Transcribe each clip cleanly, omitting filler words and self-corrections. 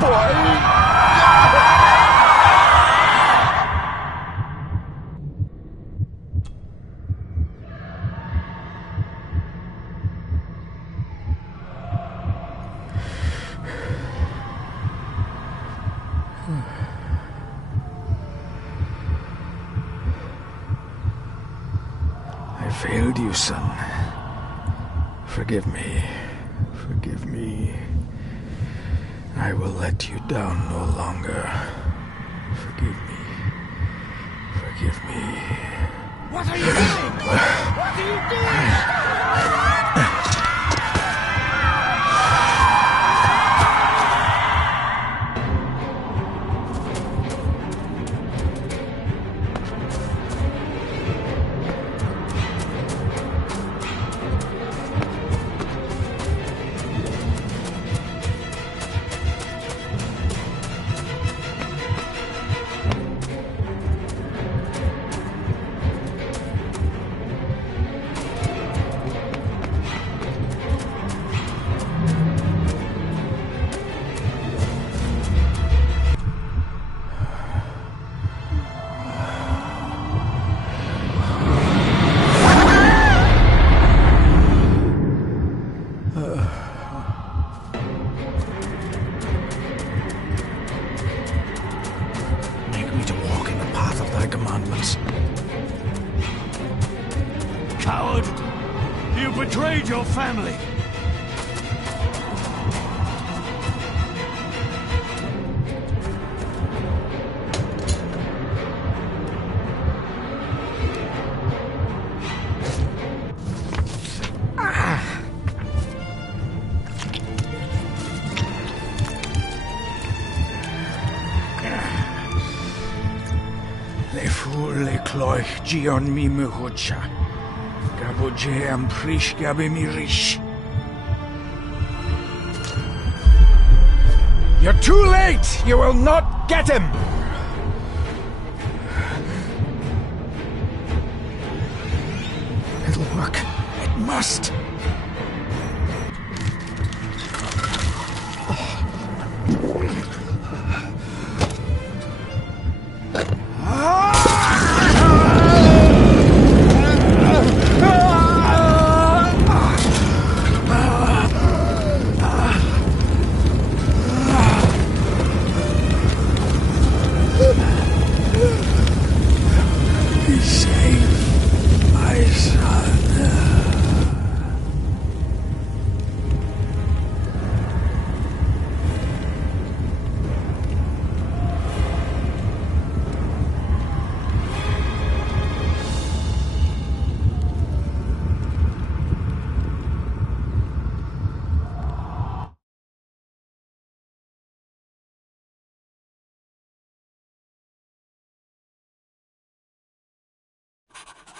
boy! I failed you, son. Forgive me. Forgive me. I will let you down no longer. Forgive me. Forgive me. What are you doing? What are you doing? Make me to walk in the path of thy commandments. Coward! You betrayed your family! Le fur le cloich gion mi muhucha. Gaboje am prish gabe mi rish. You're too late! You will not get him! It'll work. It must. Be safe, my son.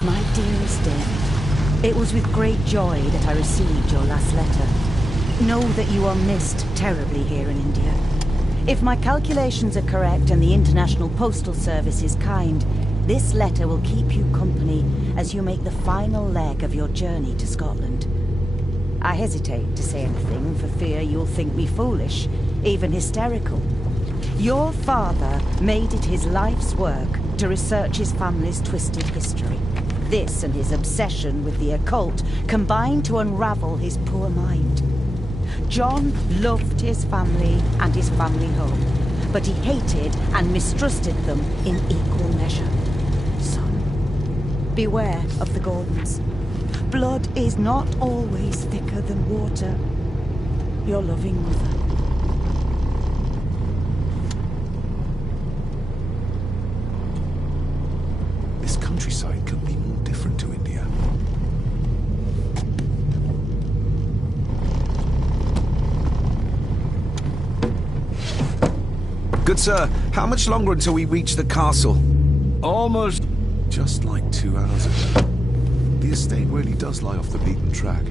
My dearest David, it was with great joy that I received your last letter. Know that you are missed terribly here in India. If my calculations are correct and the International Postal Service is kind, this letter will keep you company as you make the final leg of your journey to Scotland. I hesitate to say anything for fear you'll think me foolish, even hysterical. Your father made it his life's work to research his family's twisted history. This and his obsession with the occult combined to unravel his poor mind. John loved his family and his family home, but he hated and mistrusted them in equal measure. Son, beware of the Gordons. Blood is not always thicker than water. Your loving mother. This countryside couldn't be more different to India. Good sir, how much longer until we reach the castle? Almost. Just like 2 hours ago. The estate really does lie off the beaten track.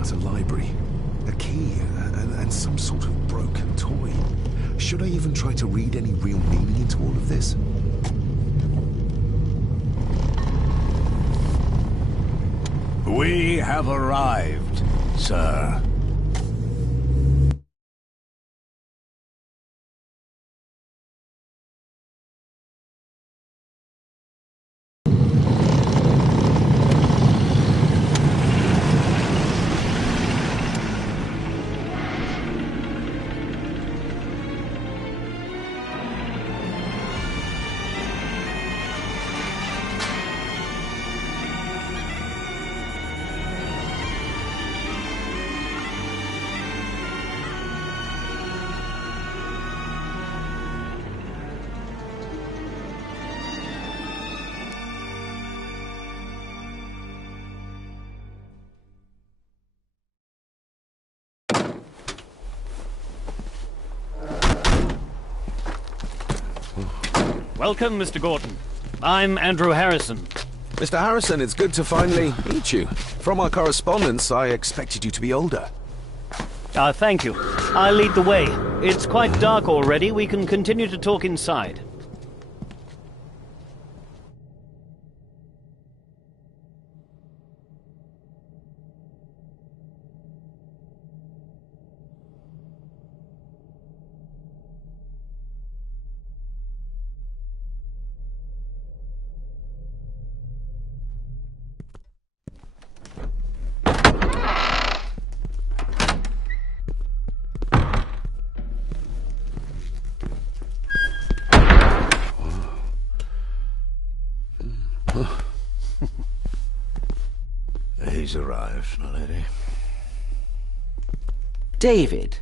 about a library, a key, and some sort of broken toy. Should I even try to read any real meaning into all of this? We have arrived, sir. Welcome, Mr. Gordon. I'm Andrew Harrison. Mr. Harrison, it's good to finally meet you. From our correspondence, I expected you to be older. Thank you. I'll lead the way. It's quite dark already. We can continue to talk inside. He's arrived, my lady. David,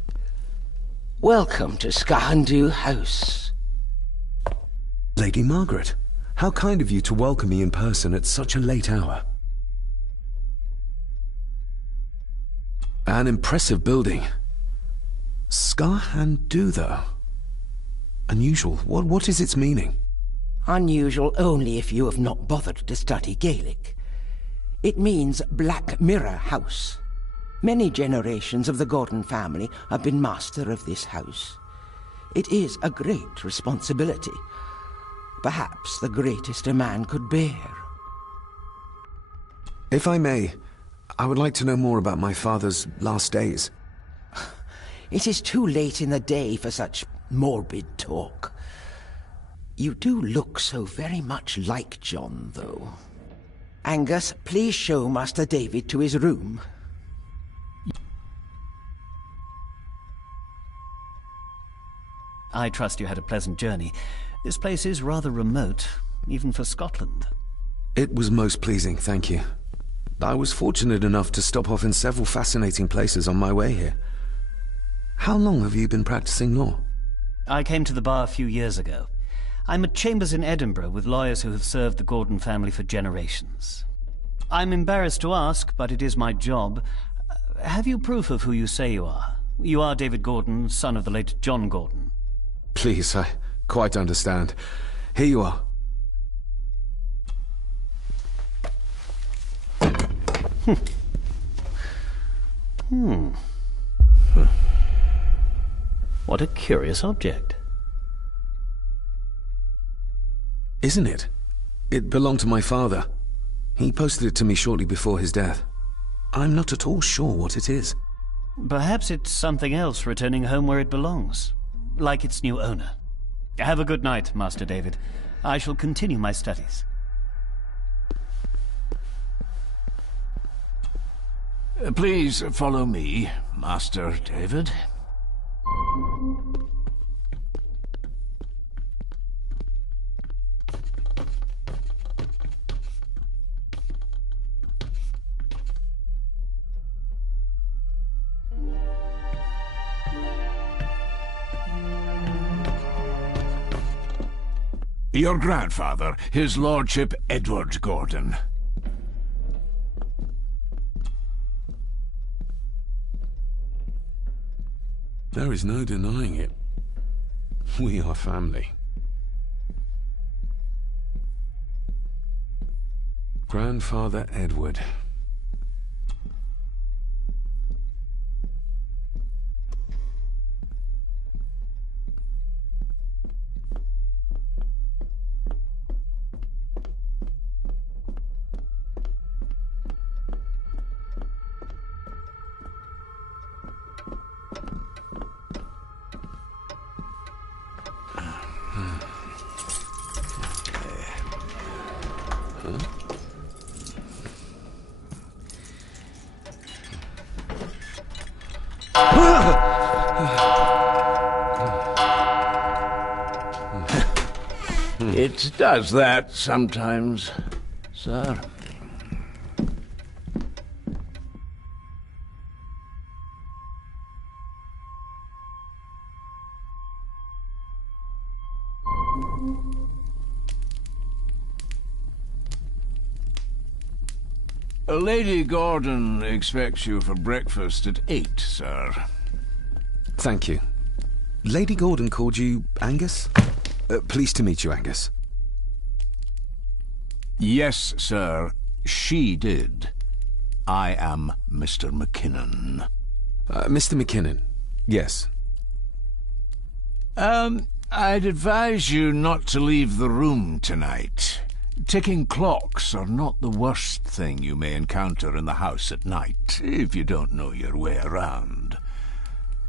welcome to Skahandu House. Lady Margaret, how kind of you to welcome me in person at such a late hour. An impressive building. Skahandu, though. Unusual. What is its meaning? Unusual only if you have not bothered to study Gaelic. It means Black Mirror House. Many generations of the Gordon family have been master of this house. It is a great responsibility. Perhaps the greatest a man could bear. If I may, I would like to know more about my father's last days. It is too late in the day for such morbid talk. You do look so very much like John, though. Angus, please show Master David to his room. I trust you had a pleasant journey. This place is rather remote, even for Scotland. It was most pleasing, thank you. I was fortunate enough to stop off in several fascinating places on my way here. How long have you been practicing law? I came to the bar a few years ago. I'm at Chambers in Edinburgh with lawyers who have served the Gordon family for generations. I'm embarrassed to ask, but it is my job. Have you proof of who you say you are? You are David Gordon, son of the late John Gordon. Please, I quite understand. Here you are. What a curious object. Isn't it? It belonged to my father. He posted it to me shortly before his death. I'm not at all sure what it is. Perhaps it's something else returning home where it belongs, like its new owner. Have a good night, Master David. I shall continue my studies. Please follow me, Master David. Your grandfather, his lordship Edward Gordon. There is no denying it. We are family. Grandfather Edward. It does that sometimes, sir. Lady Gordon expects you for breakfast at 8, sir. Thank you. Lady Gordon called you Angus? Pleased to meet you, Angus. Yes, sir. She did. I am Mr. McKinnon. Mr. McKinnon, yes. I'd advise you not to leave the room tonight. Ticking clocks are not the worst thing you may encounter in the house at night, if you don't know your way around.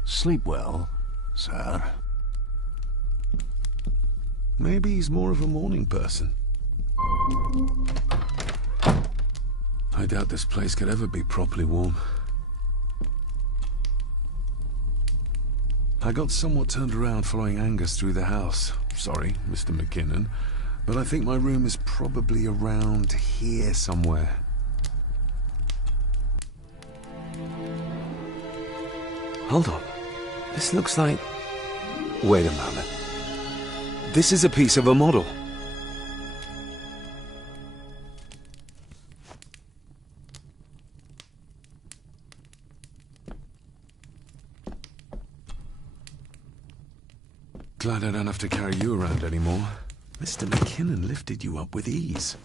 Sleep well, sir. Maybe he's more of a morning person. I doubt this place could ever be properly warm. I got somewhat turned around following Angus through the house. Sorry, Mr. McKinnon, but I think my room is probably around here somewhere. Hold on. This looks like... Wait a moment. This is a piece of a model. Glad I don't have to carry you around anymore. Mr. McKinnon lifted you up with ease.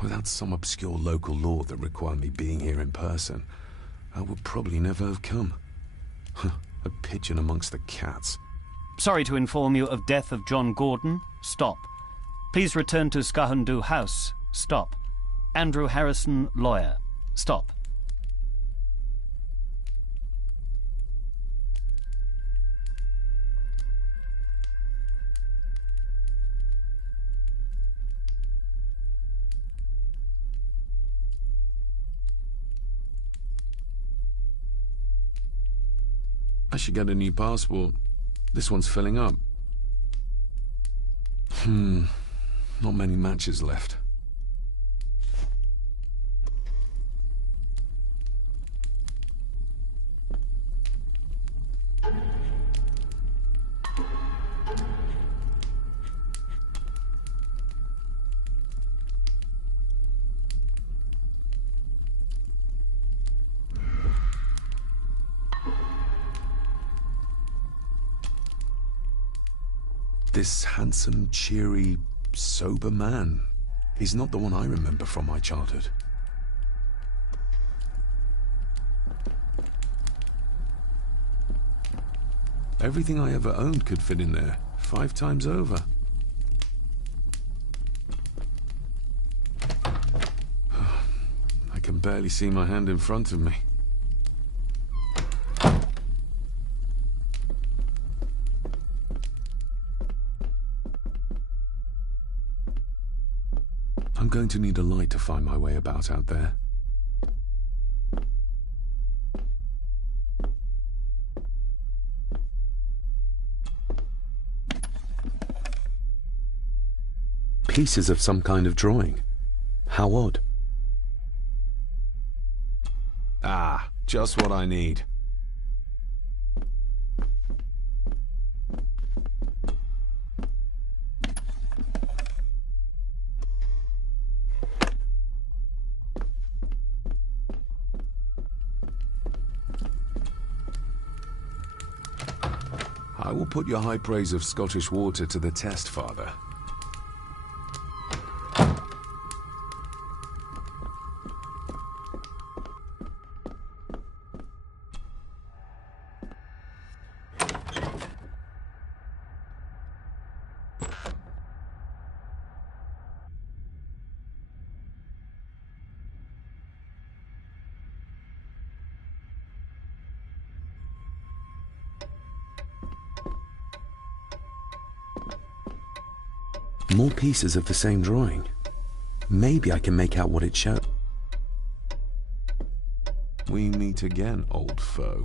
Without some obscure local law that required me being here in person, I would probably never have come. A pigeon amongst the cats. Sorry to inform you of death of John Gordon. Stop. Please return to Skahundu House. Stop. Andrew Harrison, lawyer. Stop. I should get a new passport. This one's filling up. Not many matches left. This handsome, cheery, sober man. He's not the one I remember from my childhood. Everything I ever owned could fit in there, 5 times over. I can barely see my hand in front of me. I'm going to need a light to find my way about out there. pieces of some kind of drawing. How odd. Ah, just what I need. I will put your high praise of Scottish water to the test, Father. More pieces of the same drawing. Maybe I can make out what it shows. We meet again, old foe.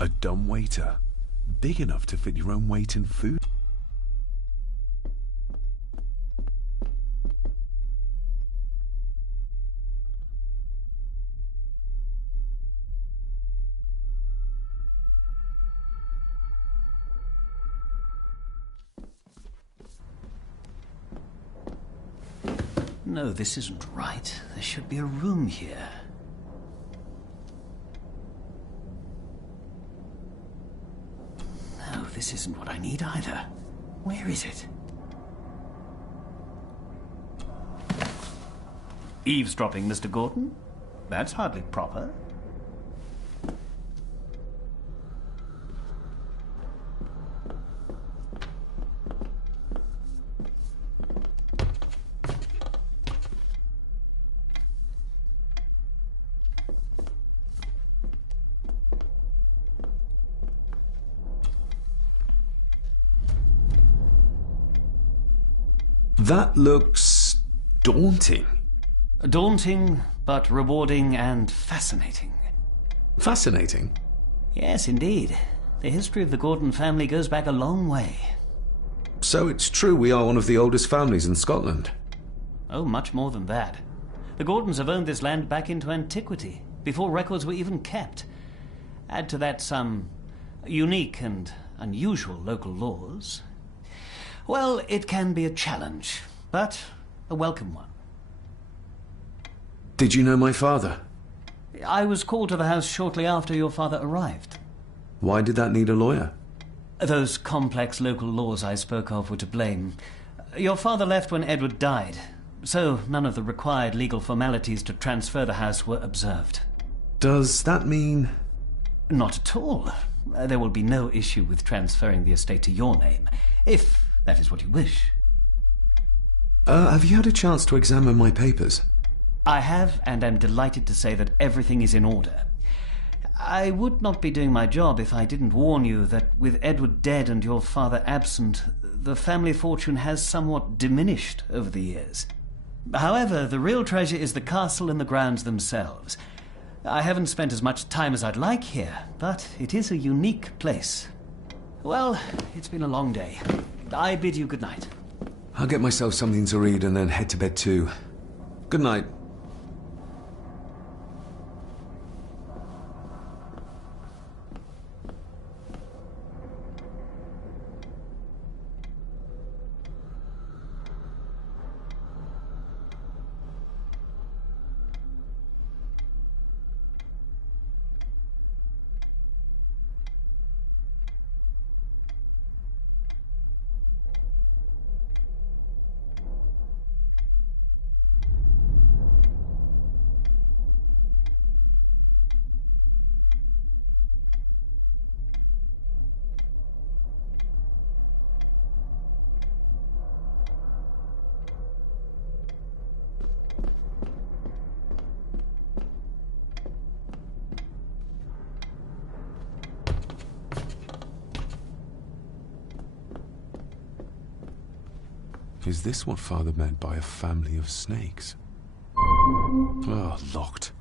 A dumb waiter. Big enough to fit your own weight in food. No, this isn't right. There should be a room here. No, this isn't what I need either. Where is it? Eavesdropping, Mr. Gordon? That's hardly proper. That looks daunting. Daunting, but rewarding and fascinating. Fascinating? Yes, indeed. The history of the Gordon family goes back a long way. So it's true we are one of the oldest families in Scotland. Oh, much more than that. The Gordons have owned this land back into antiquity, before records were even kept. Add to that some unique and unusual local laws. Well, it can be a challenge, but a welcome one. Did you know my father? I was called to the house shortly after your father arrived. Why did that need a lawyer? Those complex local laws I spoke of were to blame. Your father left when Edward died, so none of the required legal formalities to transfer the house were observed. Does that mean... Not at all. There will be no issue with transferring the estate to your name, if that is what you wish. Have you had a chance to examine my papers? I have, and am delighted to say that everything is in order. I would not be doing my job if I didn't warn you that with Edward dead and your father absent, the family fortune has somewhat diminished over the years. However, the real treasure is the castle and the grounds themselves. I haven't spent as much time as I'd like here, but it is a unique place. Well, it's been a long day. I bid you good night. I'll get myself something to read and then head to bed too. Good night. Is this what Father meant by a family of snakes? Ah, locked.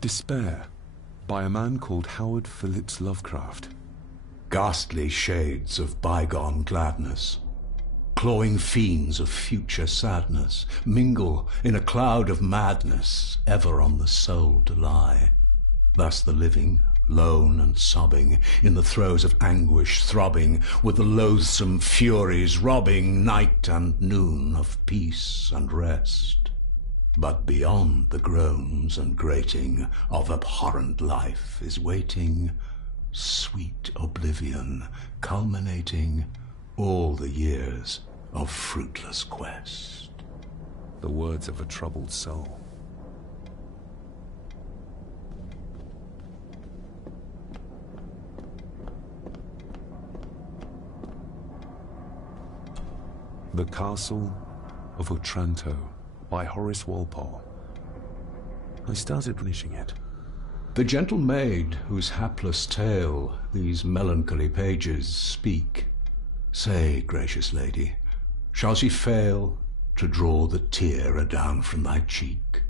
Despair, by a man called Howard Phillips Lovecraft. Ghastly shades of bygone gladness, clawing fiends of future sadness, mingle in a cloud of madness, ever on the soul to lie. Thus the living, lone and sobbing, in the throes of anguish throbbing, with the loathsome furies robbing night and noon of peace and rest. But beyond the groans and grating of abhorrent life is waiting sweet oblivion, culminating all the years of fruitless quest. The words of a troubled soul. The Castle of Otranto by Horace Walpole. I started finishing it. The gentle maid whose hapless tale these melancholy pages speak, say, gracious lady, shall she fail to draw the tear adown from thy cheek?